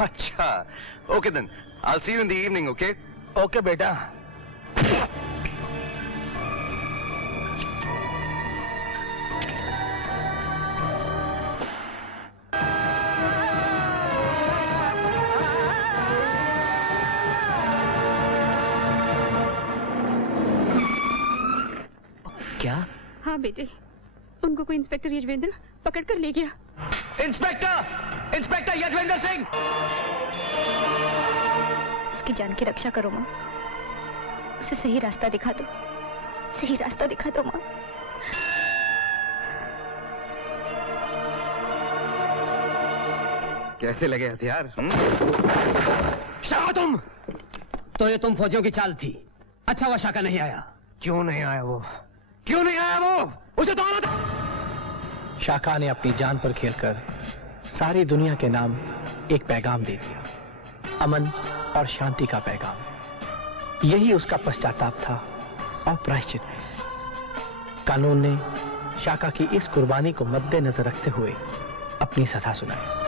अच्छा, okay then. I'll see you in the evening, okay? Okay बेटा। क्या? हाँ बेटे, उनको कोई इंस्पेक्टर यजवेंद्र पकड़ कर ले गया। इंस्पेक्टर! इंस्पेक्टर यजवेंद्र सिंह! उसकी जान की रक्षा करो माँ, उसे सही रास्ता दिखा दो, सही रास्ता दिखा दो माँ। कैसे लगे हथियार? शाका तुम! तो ये तुम फौजियों की चाल थी। अच्छा हुआ शाका नहीं आया। क्यों नहीं आया वो? क्यों नहीं आया वो? उसे तो आना था। शाका ने अपनी जान पर खेलकर सारी दुनिया के नाम एक पैगाम दे दिया, अमन और शांति का पैगाम। यही उसका पश्चाताप था और प्रायश्चित भी। कानून ने शाका की इस कुर्बानी को मद्देनजर रखते हुए अपनी सजा सुनाई।